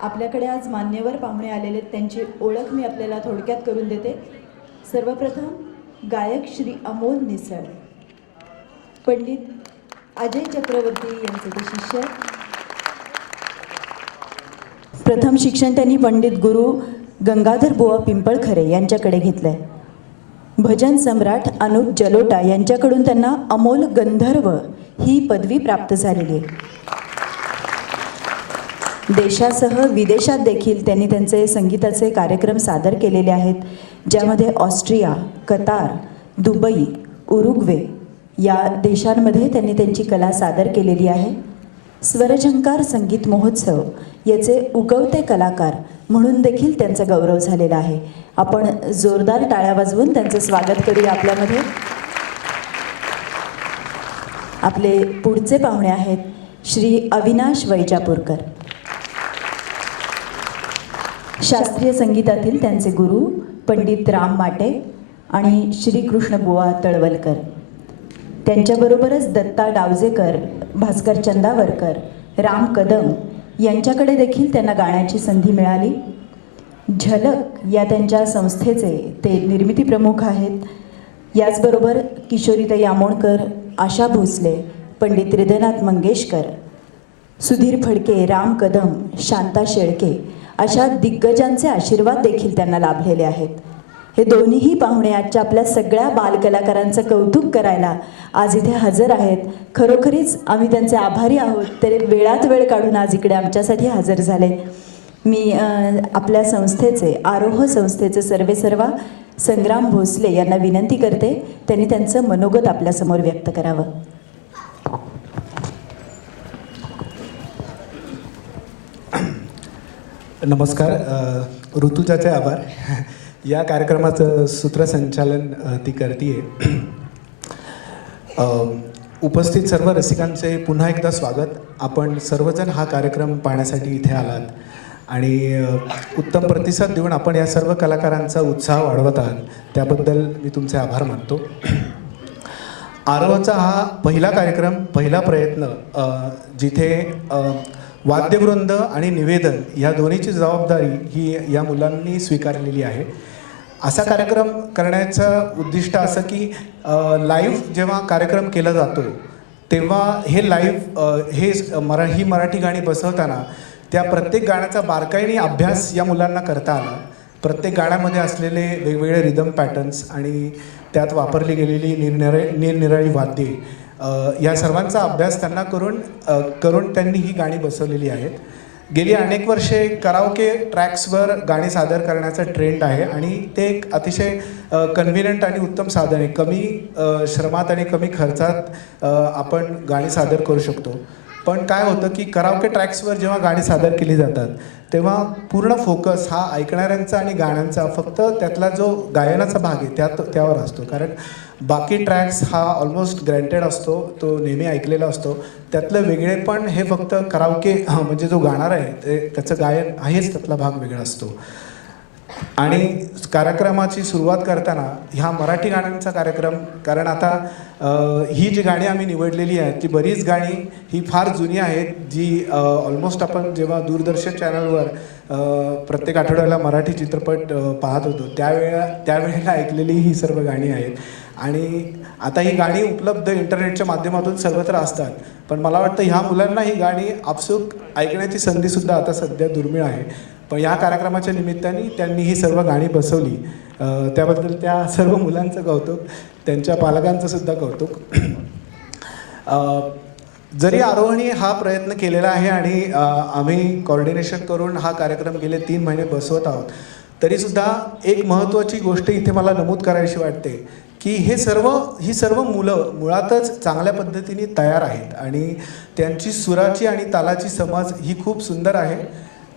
आपल्याकडे आज मान्यवर पाहुणे आलेले त्यांची ओळख मी आपल्याला थोडक्यात करून देते। सर्वप्रथम गायक श्री अमोल निसळ, पंडित अजय चक्रवर्ती यांचे ते शिष्य। प्रथम शिक्षण त्यांनी पंडित गुरु गंगाधर बुवा पिंपळखरे यांच्याकडे घेतले। भजन सम्राट अनुप जलोटा यांच्याकडून त्यांना अमोल गंधर्व ही पदवी प्राप्त झालेली आहे। देशासह विदेशात देखील त्यांनी त्यांचे संगीताचे कार्यक्रम सादर केलेले आहेत, ज्यामध्ये ऑस्ट्रिया, कतार, दुबई, उरुग्वे या देशांमध्ये त्यांनी त्यांची कला सादर केलेली आहे। स्वरझंकार संगीत महोत्सव याचे उगवते कलाकार म्हणून देखील त्यांचा गौरव झालेला आहे। आपण जोरदार टाळ्या वाजवून त्यांचे स्वागत करूया आपल्यामध्ये। आपले पुढचे पाहुणे आहेत श्री अविनाश वैजापूरकर। शास्त्रीय संगीतातील त्यांचे गुरु पंडित राम माटे आणि श्री कृष्णबुवा तळवलकर। त्यांच्याबरोबरच दत्ता डावजेकर, भास्कर चंदावरकर, राम कदम यांच्याकडे देखील त्यांना गाण्याची संधी मिळाली। झलक या त्यांच्या संस्थेचे ते निर्मिती प्रमुख आहेत। याचबरोबर किशोरीताई आमोणकर, आशा भोसले, पंडित हृदयनाथ मंगेशकर, सुधीर फडके, राम कदम, शांता शेळके अशा दिग्गजांचे आशीर्वाद देखील त्यांना लाभलेले आहेत। हे दोन्हीही पाहुणे आजच्या आपल्या सगळ्या बालकलाकारांचं कौतुक करायला आज इथे हजर आहेत। खरोखरीच आम्ही त्यांचे आभारी आहोत, ते वेळात वेळ काढून आज इकडे आमच्यासाठी हजर झाले। मी आपल्या संस्थेचे आरोह संस्थेचे सर्वेसर्वा संग्राम भोसले यांना विनंती करते, त्यांनी त्यांचं मनोगत आपल्यासमोर व्यक्त करावं। नमस्कार। ऋतुजाचे आभार। या कार्यक्रमाचं सूत्रसंचालन ती करते। उपस्थित सर्व रसिकांचे पुन्हा एकदा स्वागत। आपण सर्वजण हा कार्यक्रम पाहण्यासाठी इथे आलात आणि उत्तम प्रतिसाद देऊन आपण या सर्व कलाकारांचा उत्साह वाढवत आहात, त्याबद्दल मी तुमचे आभार मानतो। आरोहचा हा पहिला कार्यक्रम, पहिला प्रयत्न, जिथे वाद्यवृंद आणि निवेदन या दोन्हीची जबाबदारी ही या मुलांनी स्वीकारलेली आहे। असा कार्यक्रम करण्याचं उद्दिष्ट असं की लाईव्ह जेव्हा कार्यक्रम केला जातो तेव्हा हे लाईव्ह ही मराठी गाणी बसवताना त्या प्रत्येक गाण्याचा बारकाईने अभ्यास या मुलांना करता आला। प्रत्येक गाण्यामध्ये असलेले वेगवेगळे रिदम पॅटर्न्स आणि त्यात वापरली गेलेली निरनिराळी वाद्ये, या सर्वांचा अभ्यास त्यांना करून त्यांनी ही गाणी बसवलेली आहेत। गेली अनेक वर्षे कराओके ट्रॅक्सवर गाणी सादर करण्याचा ट्रेंड आहे आणि ते एक अतिशय कन्व्हिनियंट आणि उत्तम साधन आहे। कमी श्रमात आणि कमी खर्चात आपण गाणी सादर करू शकतो। पण काय होतं की कराओके ट्रॅक्सवर जेव्हा गाणी सादर केली जातात तेव्हा पूर्ण फोकस हा ऐकणाऱ्यांचा आणि गाण्यांचा, फक्त त्यातला जो गायनाचा भाग आहे त्यावर असतो। कारण बाकी ट्रॅक्स हा ऑलमोस्ट ग्रँटेड असतो, तो नेहमी ऐकलेला असतो। त्यातलं वेगळेपण हे फक्त कराओके म्हणजे जो गाणार आहे त्याचं गायन आहेच, त्यातला भाग वेगळा असतो। आणि कार्यक्रमाची सुरुवात करताना ह्या मराठी गाण्यांचा कार्यक्रम, कारण आता ही जी गाणी आम्ही निवडलेली आहेत ती बरीच गाणी ही फार जुनी आहेत, जी ऑलमोस्ट आपण जेव्हा दूरदर्शन चॅनलवर प्रत्येक आठवड्याला मराठी चित्रपट पाहत होतो त्यावेळेला ऐकलेली ही सर्व गाणी आहेत। आणि आता ही गाणी उपलब्ध इंटरनेटच्या माध्यमातून सर्वत्र असतात, पण मला वाटतं ह्या मुलांना ही गाणी आपसूक ऐकण्याची संधीसुद्धा आता सध्या दुर्मिळ आहे। पण या कार्यक्रमाच्या निमित्ताने त्यांनी ही सर्व गाणी बसवली, त्याबद्दल त्या सर्व मुलांचं कौतुक, त्यांच्या पालकांचं सुद्धा कौतुक। जरी आरोहने हा प्रयत्न केलेला आहे आणि आम्ही कोऑर्डिनेशन करून हा कार्यक्रम गेले 3 महिने बसवत आहोत, तरीसुद्धा एक महत्त्वाची गोष्ट इथे मला नमूद करावीशी वाटते की ही सर्व मुलं मुळातच चांगल्या पद्धतीने तयार आहेत आणि त्यांची सुराची आणि तालाची समज ही खूप सुंदर आहे।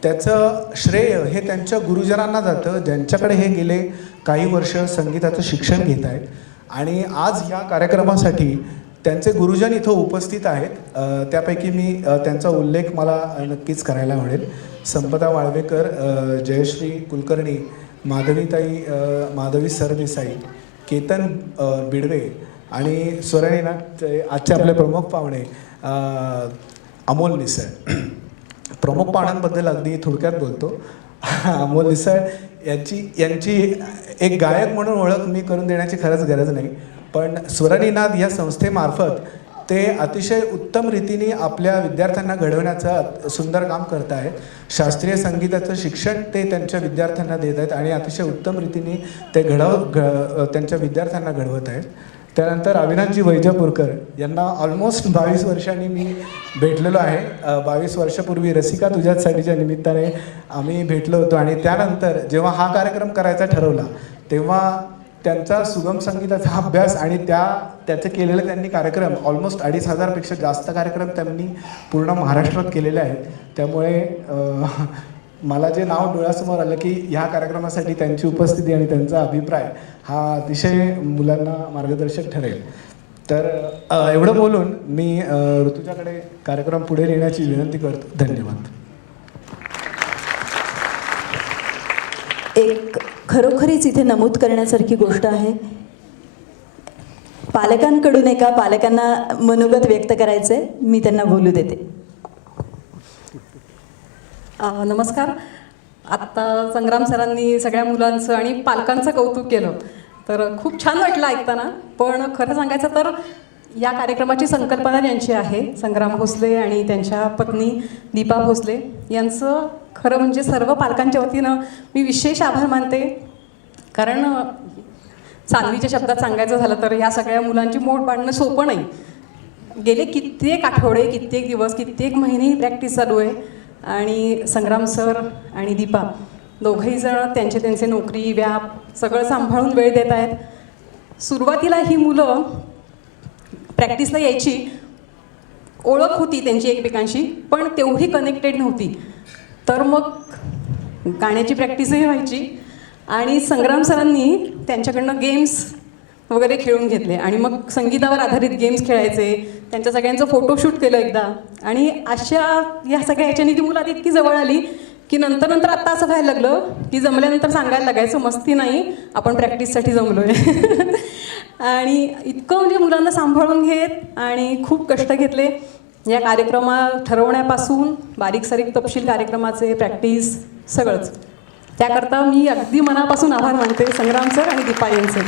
त्याचं श्रेय हे त्यांच्या गुरुजनांना जातं, ज्यांच्याकडे हे गेले काही वर्ष संगीताचं शिक्षण घेत आहेत। आणि आज या कार्यक्रमासाठी त्यांचे गुरुजन इथं उपस्थित आहेत। त्यापैकी मी त्यांचा उल्लेख मला नक्कीच करायला आवडेल। संपदा वाळवेकर, जयश्री कुलकर्णी, माधवी सरदेसाई, केतन बिडवे आणि स्वरनिनाद आजचे आपले प्रमुख पाहुणे अमोल निसळ। प्रमुख पाहुण्यांबद्दल अगदी थोडक्यात बोलतो. अमोल निसळ यांची एक गायक म्हणून ओळख मी करून देण्याची खरंच गरज नाही, पण स्वरनिनाद या संस्थेमार्फत ते अतिशय उत्तम रीतीने आपल्या विद्यार्थ्यांना घडवण्याचं सुंदर काम करत आहेत. शास्त्रीय संगीताचं शिक्षण ते त्यांच्या विद्यार्थ्यांना देत आहेत आणि अतिशय उत्तम रीतीने ते त्यांच्या विद्यार्थ्यांना घडवत आहेत. त्यानंतर अविनाशजी वैजापूरकर यांना ऑलमोस्ट 22 वर्षांनी मी भेटलेलो आहे. 22 वर्षापूर्वी रसिका तुझ्यासाठीच्या निमित्ताने आम्ही भेटलो होतो आणि त्यानंतर जेव्हा हा कार्यक्रम करायचा ठरवला तेव्हा त्यांचा सुगम संगीताचा अभ्यास आणि त्याचे केलेले त्यांनी कार्यक्रम ऑलमोस्ट 2500पेक्षा जास्त कार्यक्रम त्यांनी पूर्ण महाराष्ट्रात केलेले आहेत. त्यामुळे मला जे नाव डोळ्यासमोर आलं की ह्या कार्यक्रमासाठी त्यांची उपस्थिती आणि त्यांचा अभिप्राय हा अतिशय मुलांना मार्गदर्शक ठरेल. तर एवढं बोलून मी ऋतुजाकडे कार्यक्रम पुढे नेण्याची विनंती करतो. धन्यवाद. एक खरोखरीच इथे नमूद करण्यासारखी गोष्ट आहे. पालकांकडून एका पालकांना मनोगत व्यक्त करायचं आहे, मी त्यांना बोलू देते. नमस्कार. आत्ता संग्राम सरांनी सगळ्या मुलांचं आणि पालकांचं कौतुक केलं, तर खूप छान वाटलं ऐकताना. पण खरं सांगायचं तर या कार्यक्रमाची संकल्पना यांची आहे, संग्राम भोसले आणि त्यांच्या पत्नी दीपा भोसले यांचं. खरं म्हणजे सर्व पालकांच्या वतीनं मी विशेष आभार मानते, कारण सान्वीच्या शब्दात सांगायचं झालं तर या सगळ्या मुलांची मोठ पाडणं सोपं नाही. गेले कित्येक आठवडे, कित्येक दिवस, कित्येक महिने ही प्रॅक्टिस चालू आहे आणि संग्राम सर आणि दीपा दोघंही जण त्यांचे नोकरी, व्याप सगळं सांभाळून वेळ देत आहेत. सुरुवातीला ही मुलं प्रॅक्टिसला यायची, ओळख होती त्यांची एकमेकांशी, पण तेवढी कनेक्टेड नव्हती. तर मग गाण्याची प्रॅक्टिसही व्हायची आणि संग्राम सरांनी त्यांच्याकडनं गेम्स वगैरे खेळून घेतले आणि मग संगीतावर आधारित गेम्स खेळायचे. त्यांच्या सगळ्यांचं फोटोशूट केलं एकदा आणि अशा या सगळ्या ह्याच्यानी ती मुलं आता इतकी जवळ आली की नंतर आत्ता असं व्हायला लागलं की जमल्यानंतर सांगायला लागायचं, मस्ती नाही, आपण प्रॅक्टिससाठी जमलोय. आणि इतकं म्हणजे मुलांना सांभाळून घेत आणि खूप कष्ट घेतले या कार्यक्रमा ठरवण्यापासून बारीक सारीक तपशील कार्यक्रमाचे, प्रॅक्टिस सगळंच. त्याकरता मी अगदी मनापासून आभार मानते संग्राम सर आणि दीपा यांचे.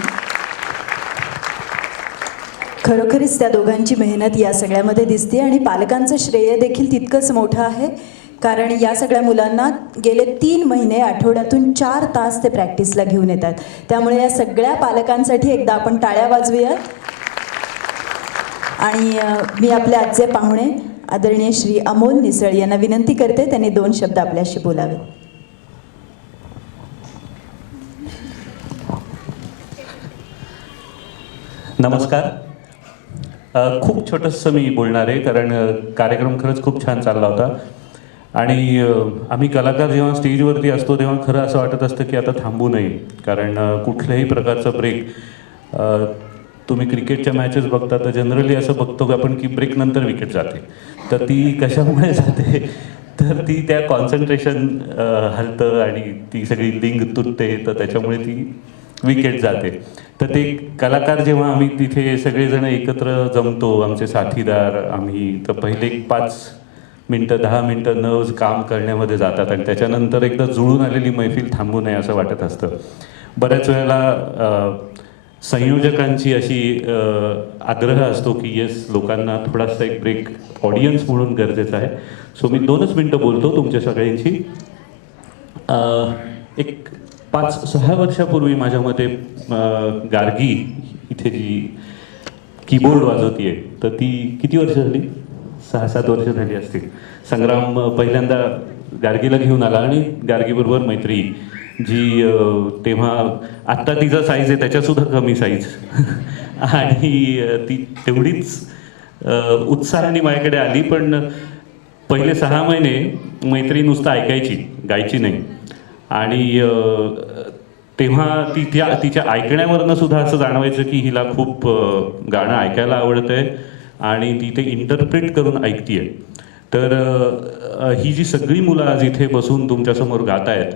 खरोखरीच त्या दोघांची मेहनत या सगळ्यामध्ये दिसते आणि पालकांचं श्रेय देखील तितकंच मोठं आहे, कारण या सगळ्या मुलांना गेले 3 महिने आठवड्यातून 4 तास ते प्रॅक्टिसला घेऊन येतात. त्यामुळे या सगळ्या पालकांसाठी एकदा आपण टाळ्या वाजवूयात. आणि मी आपले आजचे पाहुणे आदरणीय श्री अमोल निसळ यांना विनंती करते, त्यांनी 2 शब्द आपल्याशी बोलावे. नमस्कार. खूप छोटंसं मी बोलणार आहे, कारण कार्यक्रम खरंच खूप छान चालला होता आणि आम्ही कलाकार जेव्हा स्टेजवरती असतो तेव्हा खरं असं वाटत असतं की आता थांबू नये, कारण कुठल्याही प्रकारचं ब्रेक, तुम्ही क्रिकेटच्या मॅचेस बघता तर जनरली असं बघतो की आपण की ब्रेकनंतर विकेट जाते, तर ती कशामुळे जाते तर ती त्या कॉन्सन्ट्रेशन हलतं आणि ती सगळी लिंग तुटते, तर त्याच्यामुळे ती विकेट जाते. तर ते कलाकार जेव्हा आम्ही तिथे सगळेजण एकत्र जमतो, आमचे साथीदार आम्ही, तर पहिले 5 मिनटं 10 मिनटं नर्व्स काम करण्यामध्ये जातात आणि त्याच्यानंतर एकदा जुळून आलेली मैफिल थांबू नये असं वाटत असतं. बऱ्याच वेळेला संयोजकांची अशी आग्रह असतो की येस, लोकांना थोडासा एक ब्रेक ऑडियन्स म्हणून गरजेचं आहे. सो मी 2च मिनटं बोलतो तुमच्या सगळ्यांची. एक 5-6 वर्षापूर्वी माझ्या मते गार्गी इथे जी कीबोर्ड वाजवतीये, तर ती किती वर्ष झाली? 6-7 वर्ष झाली असतील. संग्राम पहिल्यांदा गार्गीला घेऊन आला आणि गार्गीबरोबर मैत्री, जी तेव्हा आत्ता तिचा साईज आहे त्याच्यासुद्धा कमी साईज आणि ती तेवढीच उत्साहाने माझ्याकडे आली. पण पहिले 6 महिने मैत्री नुसतं ऐकायची, गायची नाही. आणि तेव्हा ती तिच्या ऐकण्यावरनं सुद्धा असं जाणवायचं की हिला खूप गाणं ऐकायला आवडतंय आणि ती ते इंटरप्रिट करून ऐकतीये. तर ही जी सगळी मुलं आज इथे बसून तुमच्यासमोर गात आहेत,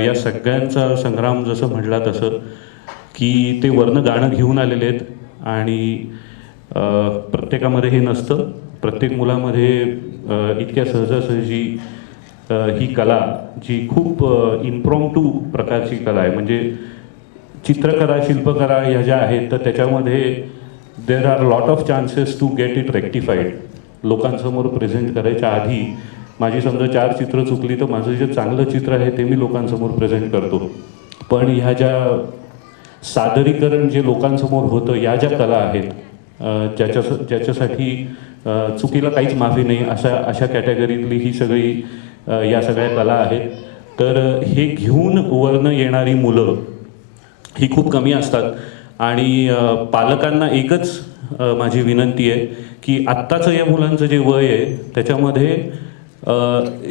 या सगळ्यांचा संग्राम जसं म्हटला तसं की ते वरनं गाणं घेऊन आलेले आहेत आणि प्रत्येकामध्ये हे नसतं. प्रत्येक मुलामध्ये इतक्या सहजासहजी ही कला जी खूप इम्प्रॉम्प्टू प्रकारची कला आहे. म्हणजे चित्रकला शिल्पकला ह्या ज्या आहेत तर त्याच्यामध्ये there are lot of chances to get it rectified. लोकांसमोर प्रेझेंट करायच्या आधी माझी समजा 4 चित्र चुकली तर माझं जे चांगलं चित्र आहे ते मी लोकांसमोर प्रेझेंट करतो. पण ह्या ज्या सादरीकरण जे लोकांसमोर होतं या ज्या कला आहेत ज्याच्यासाठी चुकीला काहीच माफी नाही अशा कॅटेगरीतली ही सगळी या सगळ्या कला आहेत. तर हे घेऊन वरनं येणारी मुलं ही खूप कमी असतात आणि पालकांना एकच माझी विनंती आहे की आत्ताचं या मुलांचं जे वय आहे त्याच्यामध्ये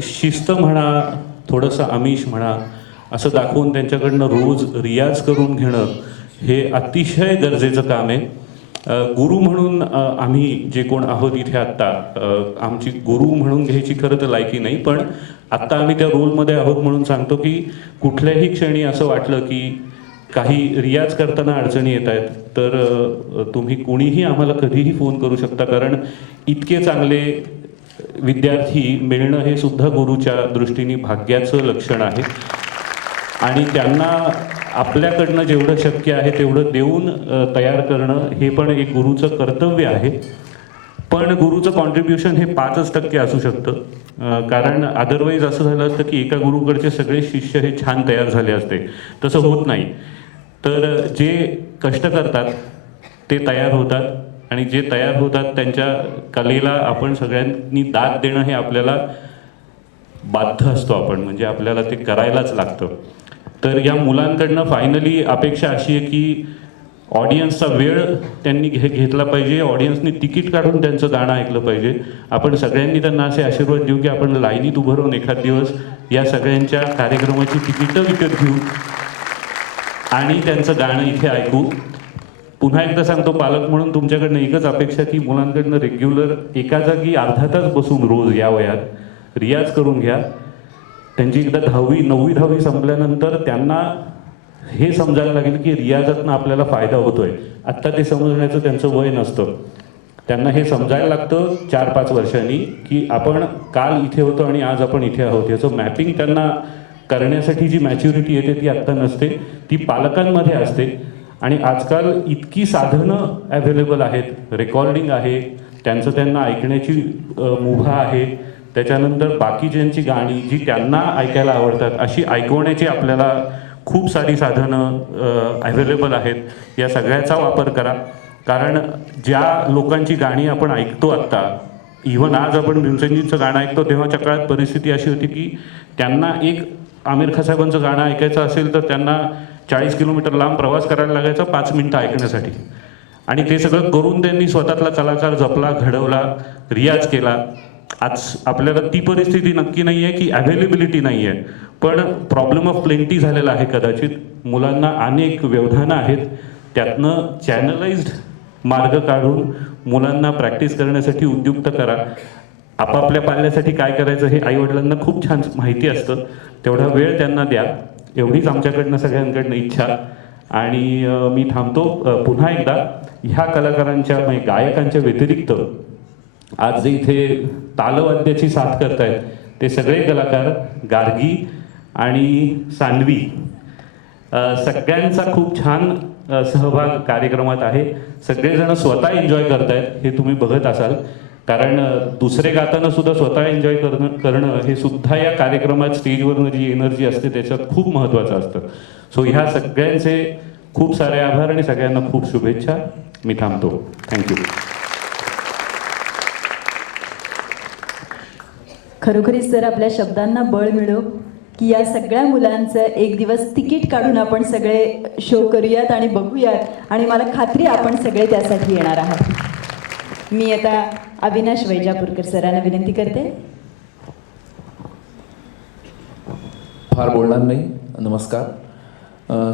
शिस्त म्हणा, थोडंसं आमिष म्हणा असं दाखवून त्यांच्याकडनं रोज रियाज करून घेणं हे अतिशय गरजेचं काम आहे. गुरु म्हणून आम्ही जे कोण आहोत इथे आत्ता आमची गुरु म्हणून घ्यायची खरं तर लायकी नाही, पण आत्ता आम्ही त्या रोलमध्ये आहोत म्हणून सांगतो की कुठल्याही क्षणी असं वाटलं की काही रियाज करताना अडचणी येत आहेत तर तुम्ही कुणीही आम्हाला कधीही फोन करू शकता. कारण इतके चांगले विद्यार्थी मिळणं हे सुद्धा गुरुच्या दृष्टीने भाग्याचं लक्षण आहे आणि त्यांना आपल्याकडनं जेवढं शक्य आहे तेवढं देऊन तयार करणं हे पण एक गुरुचं कर्तव्य आहे. पण गुरुचं कॉन्ट्रीब्युशन हे 5% असू शकतं कारण अदरवाईज असं झालं असतं की एका गुरुकडचे सगळे शिष्य हे छान तयार झाले असते. तसं होत नाही. तर जे कष्ट करतात ते तयार होतात आणि जे तयार होतात त्यांच्या कलेला आपण सगळ्यांनी दाद देणं हे आपल्याला बाध्य असतो आपण, म्हणजे आपल्याला ते करायलाच लागतं. तर या मुलांकडनं फायनली अपेक्षा अशी आहे की ऑडियन्सचा वेळ त्यांनी घेतला पाहिजे, ऑडियन्सनी तिकीट काढून त्यांचं गाणं ऐकलं पाहिजे. आपण सगळ्यांनी त्यांना असे आशीर्वाद देऊ की आपण लाईनीत उभं राहून एखाद दिवस या सगळ्यांच्या कार्यक्रमाची तिकीटं विकत घेऊ आणि त्यांचं गाणं इथे ऐकू. पुन्हा एकदा सांगतो, पालक म्हणून तुमच्याकडनं एकच अपेक्षा की मुलांकडनं रेग्युलर एका जागी अर्धा तास बसून रोज या वयात रियाज करून घ्या. त्यांची एकदा 9वी-10वी संपल्यानंतर त्यांना हे समजायला लागेल की रियाजातनं आपल्याला फायदा होतोय. आत्ता ते समजण्याचं त्यांचं वय नसतं. त्यांना हे समजायला लागतं 4-5 वर्षांनी की आपण काल इथे होतो आणि आज आपण इथे आहोत. याचं मॅपिंग त्यांना करण्यासाठी जी मॅच्युरिटी येते ती आत्ता नसते, ती पालकांमध्ये असते. आणि आजकाल इतकी साधनं अवेलेबल आहेत, रेकॉर्डिंग आहे, त्यांना ऐकण्याची मुभा आहे, त्याच्यानंतर बाकीच्यांची गाणी जी त्यांना ऐकायला आवडतात अशी ऐकवण्याची आपल्याला खूप सारी साधनं अवेलेबल आहेत. या सगळ्याचा वापर करा. कारण ज्या लोकांची गाणी आपण ऐकतो आत्ता, इव्हन आज आपण भीमसेनजींचं गाणं ऐकतो तेव्हाच्या काळात परिस्थिती अशी होती की त्यांना एक आमिर खान साहेबांचं गाणं ऐकायचं असेल तर त्यांना 40 किलोमीटर लांब प्रवास करायला लागायचा 5 मिनिटं ऐकण्यासाठी. आणि ते सगळं करून त्यांनी स्वतःतला कलाकार जपला, घडवला, रियाज केला. आज आपल्याला ती परिस्थिती नक्की नाही आहे की अवेलेबिलिटी नाही आहे, पण प्रॉब्लेम ऑफ प्लेंटी झालेला आहे कदाचित. मुलांना अनेक व्यवधानं आहेत, त्यातनं चॅनलाइज्ड मार्ग काढून मुलांना प्रॅक्टिस करण्यासाठी उद्युक्त करा. आपापल्या पाल्यासाठी काय करायचं हे आईवडिलांना खूप छान माहिती असतं. तेवढा वेळ त्यांना द्या, एवढीच आमच्याकडनं सगळ्यांकडनं इच्छा. आणि मी थांबतो. पुन्हा एकदा ह्या कलाकारांच्या म्हणजे गायकांच्या व्यतिरिक्त आज जे इथे तालवाद्याची साथ करतायत ते सगळे कलाकार, गार्गी आणि सान्वी, सगळ्यांचा खूप छान सहभाग कार्यक्रमात आहे. सगळेजण स्वतः एन्जॉय करतायत हे तुम्ही बघत असाल. कारण दुसरे गाताना सुद्धा स्वतः एन्जॉय करणं हे सुद्धा या कार्यक्रमात स्टेजवरनं जी एनर्जी असते त्याच्यात खूप महत्त्वाचं असतं. सो ह्या सगळ्यांचे खूप सारे आभार आणि सगळ्यांना खूप शुभेच्छा. मी थांबतो. थँक्यू. खरोखरीच जर आपल्या शब्दांना बळ मिळो की या सगळ्या मुलांचं एक दिवस तिकीट काढून आपण सगळे शो करूयात आणि बघूयात. आणि मला खात्री आपण सगळे त्यासाठी येणार आहात. मी आता अविनाश वैजापूरकर सरांना विनंती करते. फार बोलणार नाही. नमस्कार.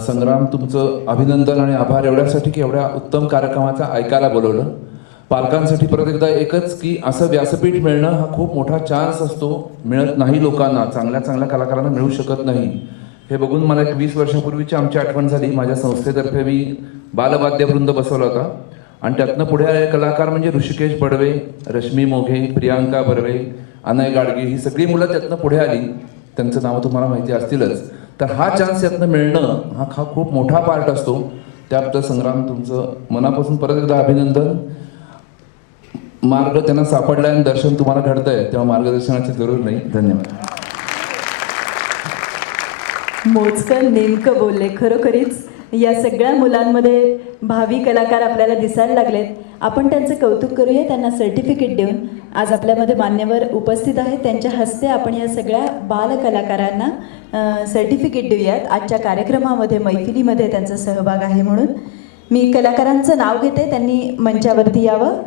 संग्राम, तुमचं अभिनंदन आणि आभार एवढ्यासाठी की एवढ्या उत्तम कार्यक्रमाचा ऐकायला बोलवलं. पालकांसाठी परत एकदा एकच की असं व्यासपीठ मिळणं हा खूप मोठा चान्स असतो. मिळत नाही लोकांना, चांगल्या चांगल्या कलाकारांना मिळू शकत नाही. हे बघून मला एक 20 वर्षापूर्वीची आमची आठवण झाली. माझ्या संस्थेतर्फे मी बालवाद्यवृंद बसवला होता आणि त्यातनं पुढे आलेले कलाकार म्हणजे ऋषिकेश बडवे, रश्मी मोघे, प्रियांका बर्वे, अनय गाडगे, ही सगळी मुलं त्यातनं पुढे आली. त्यांचं नावं तुम्हाला माहिती असतीलच. तर हा चान्स यातनं मिळणं हा खूप मोठा पार्ट असतो. त्याबद्दल संग्राम तुमचं मनापासून परत एकदा अभिनंदन. मार्ग त्यांना सापडला आणि दर्शन तुम्हाला घडतंय, तेव्हा मार्गदर्शनाची जरूर नाही. धन्यवाद. मोजकं नेमकं बोलले. खरोखरीच या सगळ्या मुलांमध्ये भावी कलाकार आपल्याला दिसायला लागलेत. आपण त्यांचं कौतुक करूया, त्यांना सर्टिफिकेट देऊन. आज आपल्यामध्ये मान्यवर उपस्थित आहेत, त्यांच्या हस्ते आपण या सगळ्या बालकलाकारांना सर्टिफिकेट देऊयात. आजच्या कार्यक्रमामध्ये, मैफिलीमध्ये त्यांचा सहभाग आहे म्हणून. मी कलाकारांचं नाव घेते, त्यांनी मंचावरती यावं.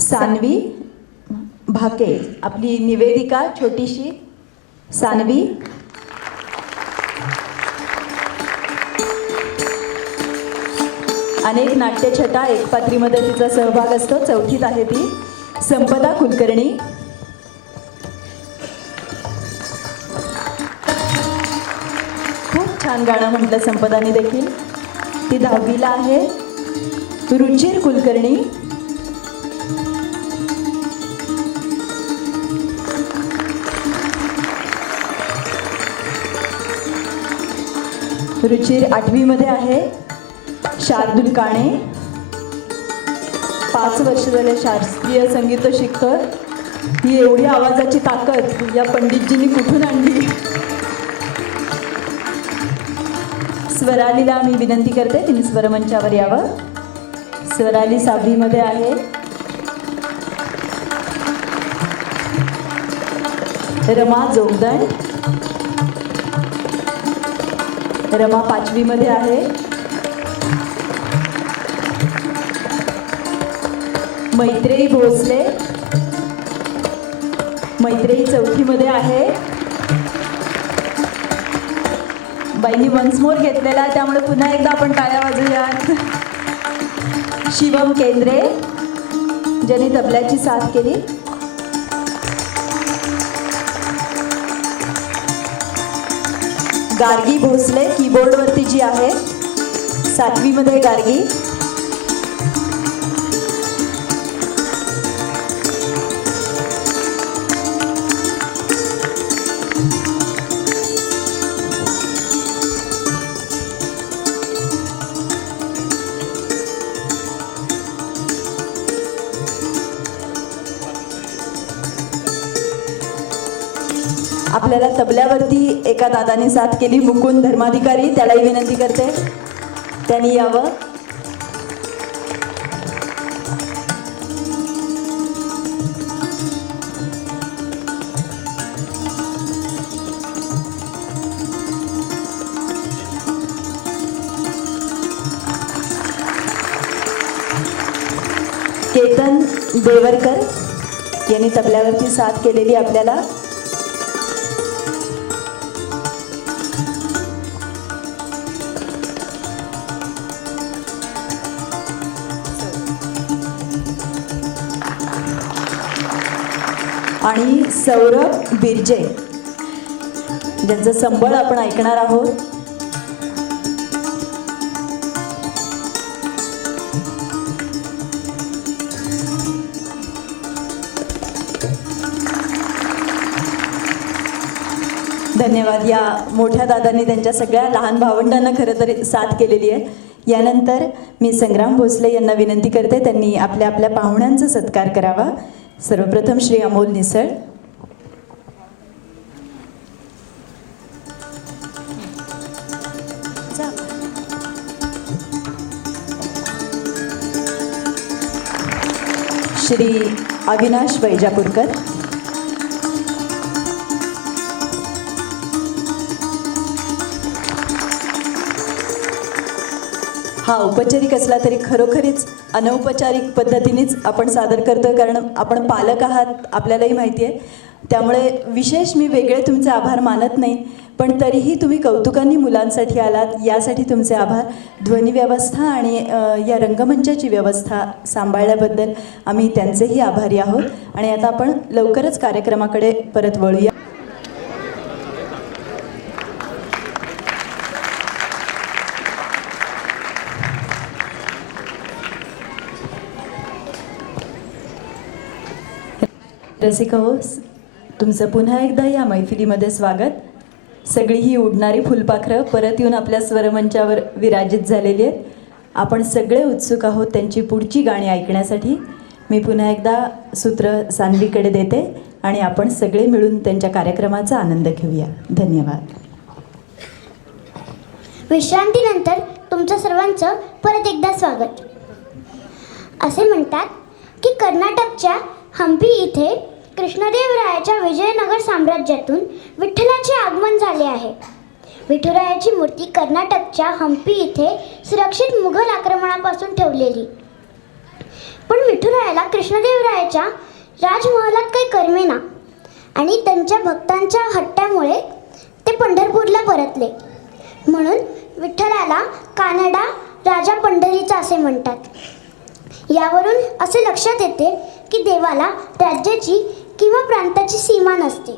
सान्वी भाके, आपली निवेदिका छोटीशी सान्वी. अनेक नाट्यछटा एकपात्रीमध्ये तिचा सहभाग असतो. 4थीत आहे ती. संपदा कुलकर्णी. खूप छान गाणं म्हटलं संपदानी देखील. ती 10वीला आहे. रुचिर कुलकर्णी. रुचिर 8वीमध्ये आहे. शार्दुल काणे 5 वर्ष झाले शास्त्रीय संगीत शिकतोय. ही एवढी आवाजाची ताकद या पंडितजींनी कुठून आणली? स्वरालीला मी विनंती करते, तिने स्वरमंचावर यावं. स्वराली 6वीमध्ये आहे. रमा जोगदंड. रमा 5वीमध्ये आहे. मैत्रेयी भोसले. मैत्रेयी 4थीमध्ये आहे. बाईंनी वन्स मोर घेतलेला आहे, त्यामुळे पुन्हा एकदा आपण टाळ्या वाजवूयात. शिवम केंद्रे, ज्यांनी तबल्याची साथ केली. गार्गी भोसले कीबोर्डवरती जी आहे. 7वीमध्ये गार्गी. आपल्याला तबल्यावरती एका दादाने साथ केली, मुकुंद धर्माधिकारी. त्यालाही विनंती करते त्यांनी यावं. केतन देवरकर यांनी तबल्यावरती साथ केलेली आपल्याला. आणि सौरभ बिर्जे, ज्यांचं संबळ आपण ऐकणार आहोत. धन्यवाद. या मोठ्या दादांनी त्यांच्या सगळ्या लहान भावंडांना खरं तर साथ केलेली आहे. यानंतर मी संग्राम भोसले यांना विनंती करते, त्यांनी आपल्या आपल्या पाहुण्यांचा सत्कार करावा. सर्वप्रथम श्री अमोल निसळ. श्री अविनाश वैजापूरकर. हा औपचारिक असला तरी खरोखरीच अनौपचारिक पद्धतीनेच आपण सादर करतोय, कारण आपण पालक आहात, आपल्यालाही माहिती आहे. त्यामुळे विशेष मी वेगळे तुमचे आभार मानत नाही, पण तरीही तुम्ही कौतुकांनी मुलांसाठी आलात, यासाठी तुमचे आभार. ध्वनी व्यवस्था आणि या रंगमंचाची व्यवस्था सांभाळल्याबद्दल आम्ही त्यांचेही आभारी आहोत. आणि आता आपण लवकरच कार्यक्रमाकडे परत वळूया. रसिका हो, तुमचं पुन्हा एकदा या मैफिलीमध्ये स्वागत. सगळी ही उडणारी फुलपाखरं परत येऊन आपल्या स्वरमंचावर विराजित झालेली आहेत. आपण सगळे उत्सुक आहोत त्यांची पुढची गाणी ऐकण्यासाठी. मी पुन्हा एकदा सूत्र सान्वीकडे देते आणि आपण सगळे मिळून त्यांच्या कार्यक्रमाचा आनंद घेऊया. धन्यवाद. विश्रांतीनंतर तुमचं सर्वांचं परत एकदा स्वागत. असे म्हणतात की कर्नाटकच्या हंपी इथे कृष्णदेवरायाच्या विजयनगर साम्राज्यातून विठ्ठलाचे आगमन झाले आहे. विठुरायाची मूर्ती कर्नाटकच्या हंपी इथे सुरक्षित मुघल आक्रमणापासून ठेवलेली. पण विठुरायाला कृष्णदेवरायाच्या राजमहालात काही करमेना आणि त्यांच्या भक्तांच्या हट्टामुळे ते पंढरपूरला परतले. म्हणून विठ्ठलाला कानडा राजा पंढरीचा असे म्हणतात. यावरून असे लक्षात येते की देवाला राज्याची किंवा प्रांताची सीमा नसते.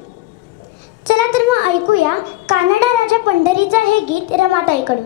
चला तर मग ऐकूया कानडा राजा पंढरीचा हे गीत रमाताईकडून.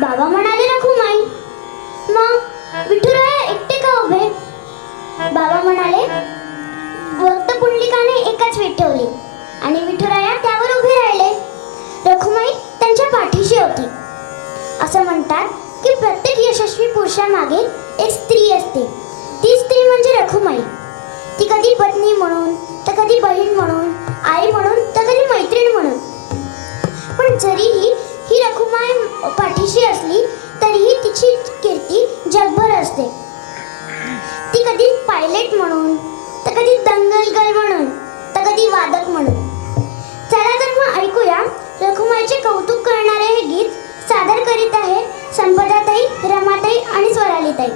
बाबा म्हणाले रखुमाई. मग विठुराया एकटे का उभे? बाबा म्हणाले भक्त पुंडलिकाने एकच वीट ठेवली आणि विठुराया त्यावर उभे राहिले. रखुमाई त्यांच्या पाठीशी होती. असं म्हणतात की प्रत्येक यशस्वी पुरुषामागे एक स्त्री असते. ती स्त्री म्हणजे रखुमाई. ती कधी पत्नी म्हणून, तर कधी बहीण म्हणून, आई म्हणून, तर कधी मैत्रीण म्हणून. पण जरीही ही रखुमाई पाठीशी असली तरीही तिची कीर्ती जगभर असते. ती कधी पायलट म्हणून, तर कधी दंगलगर म्हणून, तर कधी वादक म्हणून. चला तर मग ऐकूया रखुमाईचे कौतुक करणारे हे गीत. सादर करीत आहे संपदाताई, रमाताई आणि स्वरालीताई.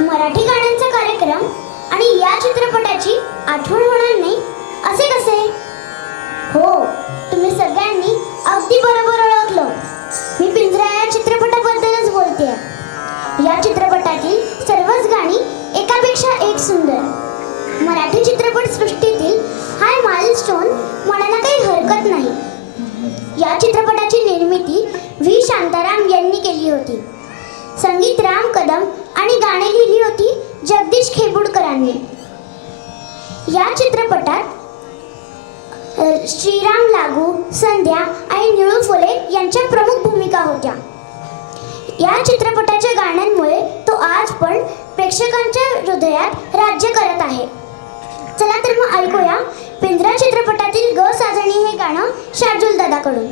मराठी गाण्यांचा कार्यक्रम आणि या चित्रपटाची आठवण होणार नाही असे कसे? हो, तुम्ही सगळ्यांनी अगदी बरोबर ओळखलं. मी पिंजरा या चित्रपटाबद्दलच बोलते. या चित्रपटातील सर्वच गाणी एकापेक्षा एक सुंदर. मराठी चित्रपट सृष्टीतील हा माइलस्टोन म्हणायला काही हरकत नाही. या चित्रपटाची निर्मिती व्ही शांताराम यांनी केली होती. संगीत राम कदम आणि गाणी लिहिली होती जगदीश खेबुडकरांनी. या चित्रपटात श्रीराम लागू, संध्या आणि निळू फुले यांच्या प्रमुख भूमिका होत्या. या चित्रपटाच्या गाण्यांमुळे तो आज पण प्रेक्षकांच्या हृदयात राज्य करत आहे. चला तर मग ऐकूया पिंजरा चित्रपटातील ग साजणी हे गाणं शार्दूल दादाकडून.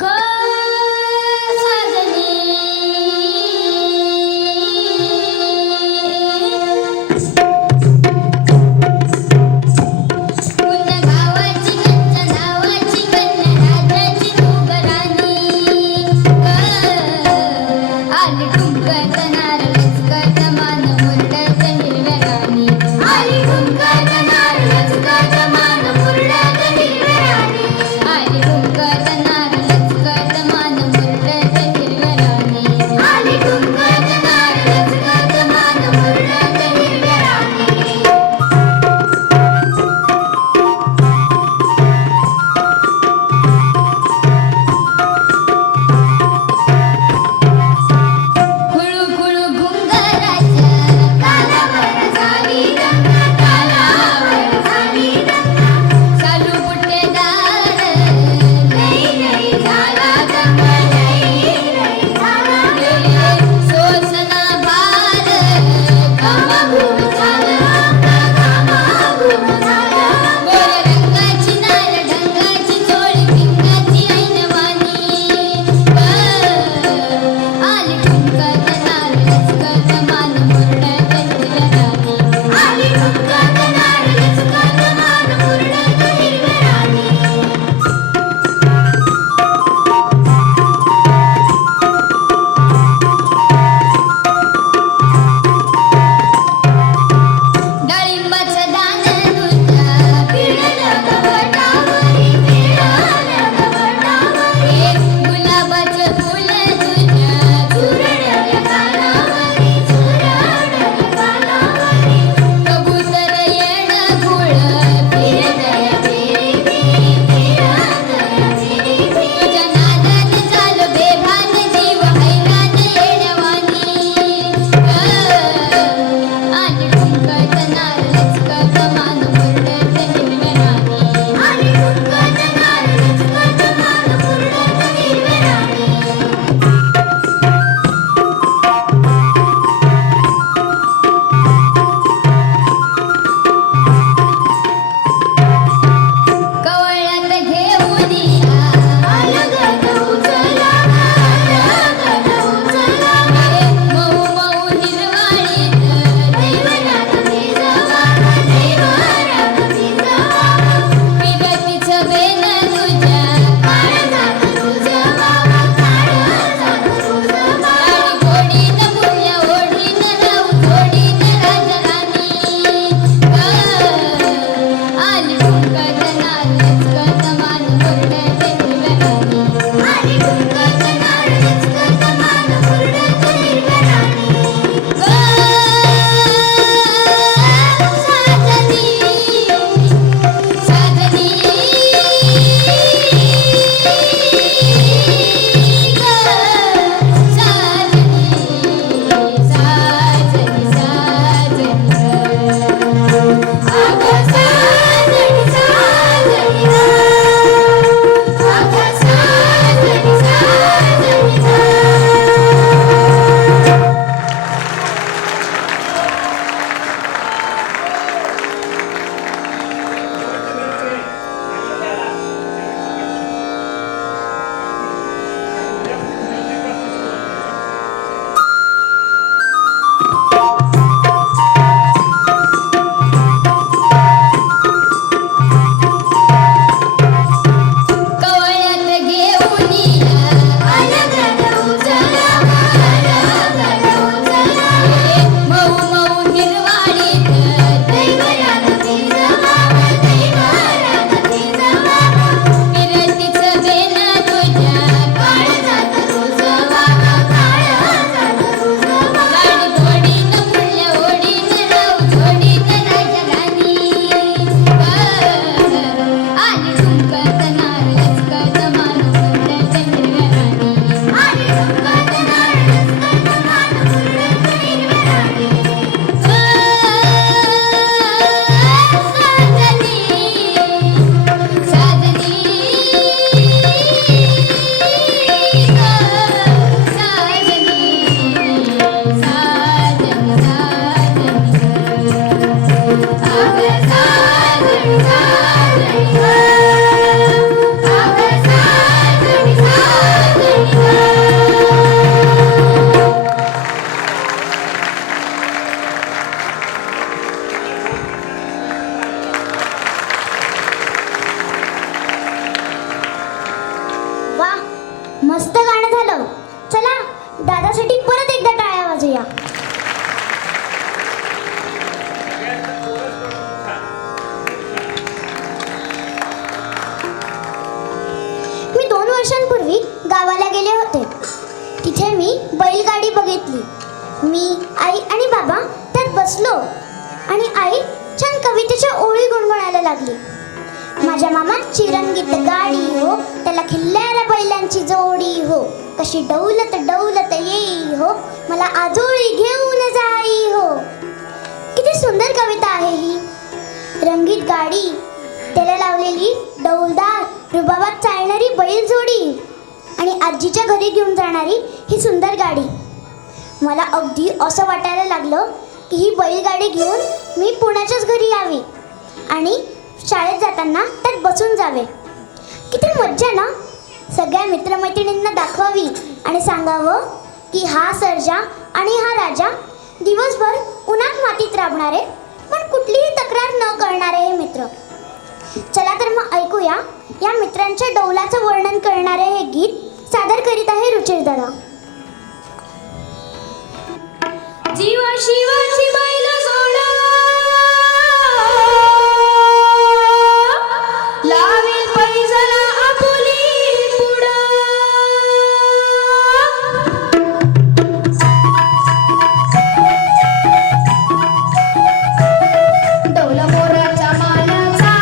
ग साजणी खुळू खुळू घुंगराची मी, आई आणि बाबा त्यात बसलो आणि आई छान कवितेच्या ओळी गुणगुणायला लागली. माझ्या मामाची रंगीत गाडी हो, त्याला खिल्लाऱ्या बैलांची जोडी हो, कशी डौलत डौलत येई हो, मला आजोळी घेऊन जाई हो. किती सुंदर कविता आहे ही. रंगीत गाडी, त्याला लावलेली डौलदार रुबाबात चालणारी बैलजोडी आणि आजीच्या घरी घेऊन जाणारी ही सुंदर गाडी. मला अगदी असं वाटायला लागलं की ही बैलगाडी घेऊन मी पुण्याच्याच घरी यावी आणि शाळेत जाताना त्यात बसून जावे. किती मज्जा ना. सगळ्या मित्रमैत्रिणींना दाखवावी आणि सांगावं की हा सर्जा आणि हा राजा दिवसभर उन्हात मातीत राबणारे पण कुठलीही तक्रार न करणारे हे मित्र. चला तर मग ऐकूया या मित्रांच्या डौलाचं वर्णन करणारे हे गीत. सादर करीत आहे रुचिर दादा. जीवा शिवाची बैल जोडा लावी पैजला आपुली पुढा डौल मोराच्या मानाचा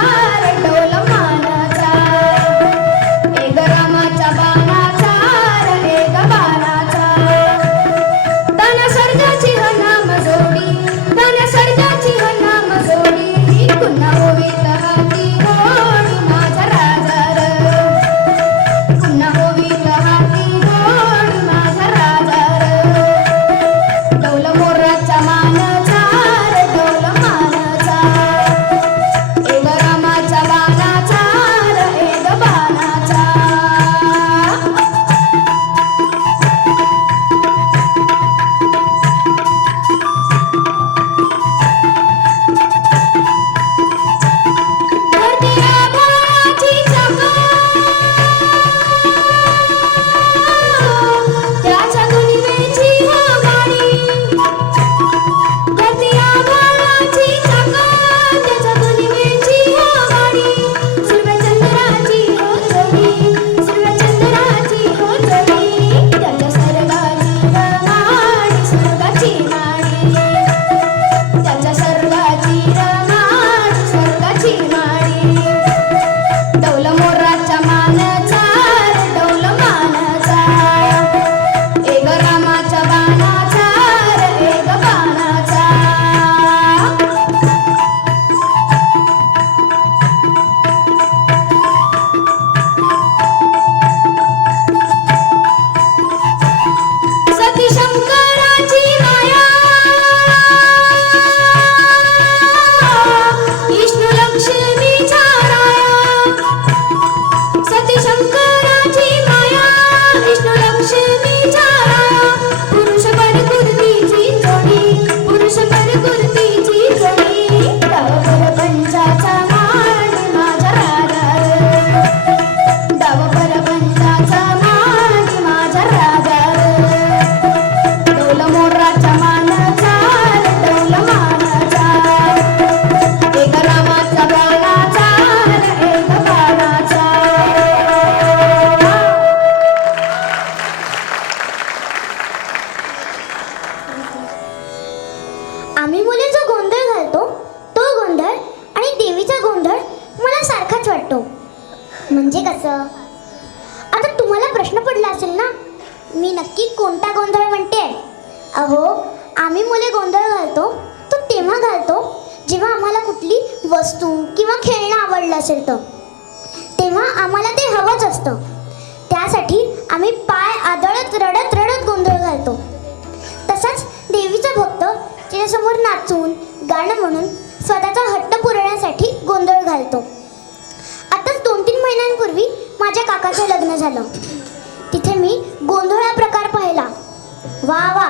रे डौल मानाचा एक रामाच्या बाणाचा रे एक बाणाचा ताना सर्जाची नाम जोडी ताना सर्जाची नाम जोडी ही पुन्हा होवीत हाती गोडी माझा राजा र पुन्हा होवीत हाती गोडी माझा राजा र डौल मोराच्या मानाचा रे डौल मानाचा एक रामाच्या बाणाचा रे एक बाणाचा धरतीया बाळाची चाका त्याच्या दोन्ही वेळची हो गाडी धरतीया बाळाची चाका त्याच्या दोन्ही वेळची हो गाडी सूर्यचंद्राची हो जोडी सूर्यचंद्राची हो जोडी त्याच्या सर्गाची रमाडी स्वर्गाची माडी त्याच्या सर्गाची रमाडी स्वर्गाची माडी डौल मोराच्या मानाचा रे डौल मानाचा एक रामाच्या बाणाचा रे एक बाणाचा सती शंकराची माया विष्णू लक्ष्मीचा राया सती शंकराची माया विष्णू लक्ष्मीचा राया पुरुष परकुर्तीची जोडी पुरुष परकुर्तीची जोडी डावपर पंचाचा मांड माझा राजा रे डावपर पंचाचा मांड माझा राजा रे डौल मोराच्या मानाचा रे डौल मानाचा एक रामाच्या बाणाचा रे एक बाणाचा आम्ही मुले जो गोंधळ घालतो तो गोंधळ आणि देवीचा गोंधळ मला सारखाच वाटतो. म्हणजे कसं? आता तुम्हाला प्रश्न पडला असेल ना, मी नक्की कोणता गोंधळ म्हणते? अहो, आम्ही मुले गोंधळ घालतो तो तेव्हा घालतो जेव्हा आम्हाला कुठली वस्तू किंवा खेळणं आवडलं असेल तर. तेव्हा आम्हाला ते हवंच असतं. त्यासाठी आम्ही पाय आदळत रडत रडत गोंधळ घालतो. तसाच देवीचा भक्त तिच्यासमोर नाचून गाणं म्हणून स्वतःचा हट्ट पुरवण्यासाठी गोंधळ घालतो. आताच 2-3 महिन्यांपूर्वी माझ्या काकाचं लग्न झालं. तिथे मी गोंधळ हा प्रकार पाहिला. वा वा,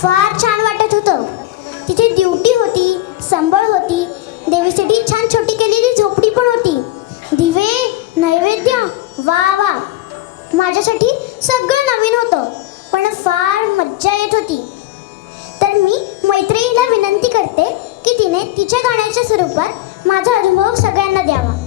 फार छान वाटत होतं. तिथे ड्युटी होती, संबळ होती, देवीसाठी छान छोटी केलेली झोपडी पण होती, दिवे, नैवेद्य. वा वा, माझ्यासाठी सगळं नवीन होतं पण फार मज्जा येत होती. तर मी मैत्रिणीला विनंती करते की तिने तिच्या गाण्याच्या स्वरूपात माझा अनुभव सगळ्यांना द्यावा.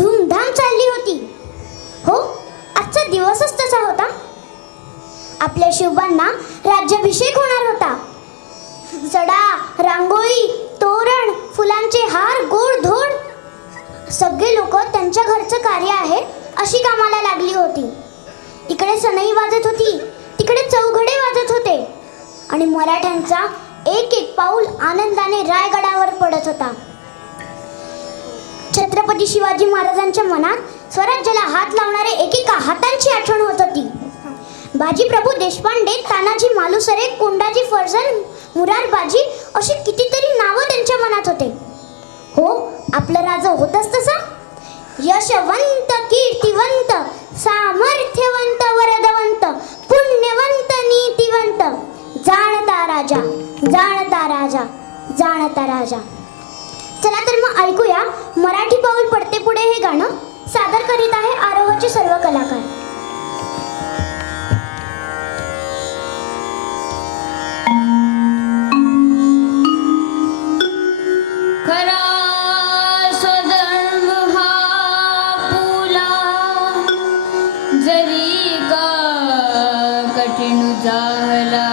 धूमधाम चालली होती. हो, आजचा दिवसच तसा होता. आपल्या शिवबांना राज्याभिषेक होणार होता. सडा, रांगोळी, तोरण, फुलांचे हार, गोड-धोड सगळे लोक त्यांच्या घरचं कार्य आहे अशी कामाला लागली होती. इकडे सनई वाजत होती, तिकडे चौघडे वाजत होते आणि मराठ्यांचा एक एक पाऊल आनंदाने रायगडावर पडत होता. छत्रपती शिवाजी महाराजांच्या मनात स्वराज्याला हात लावणारे एकेका हातांची आठवण होत होती. बाजीप्रभू देशपांडे, तानाजी मालुसरे, कोंडाजी फर्जन, मुरारबाजी अशी कितीतरी नावं त्यांच्या मनात होते. हो, आपलं राज होतच तसा यशवंत, कीर्तिवंत, सामर्थ्यवंत, वरदवंत, पुण्यवंत, नीतिवंत, जाणता राजा, जाणता राजा, जाणता राजा. चला तर मग ऐकूया मराठी पाऊल पडते पुढे हे गाणं. सादर करीत आहे आरोहचे सर्व कलाकार. खरा स्वधर्म हा पुला जरी का कठीण जाहला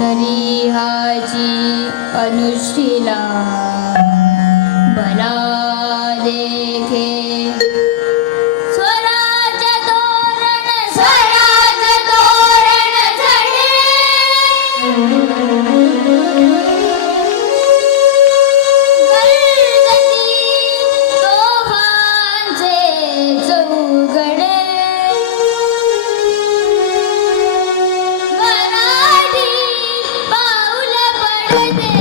तरी हाची अनुष्ठीला भला देखे स्वराज तोरण झडे मराठी पाऊल पडते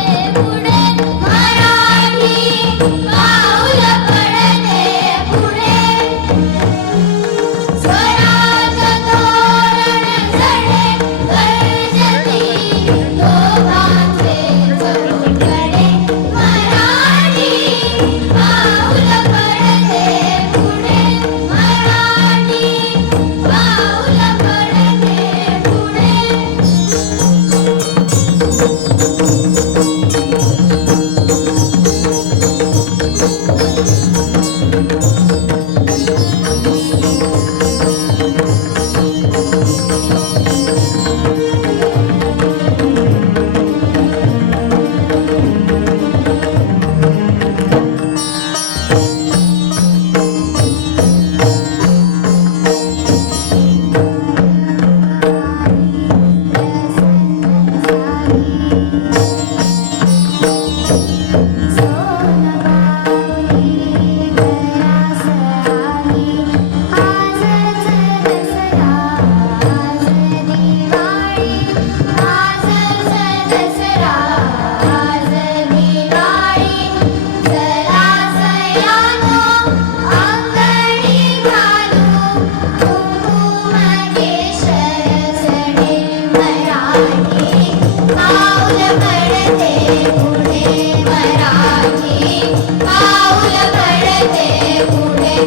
पुढे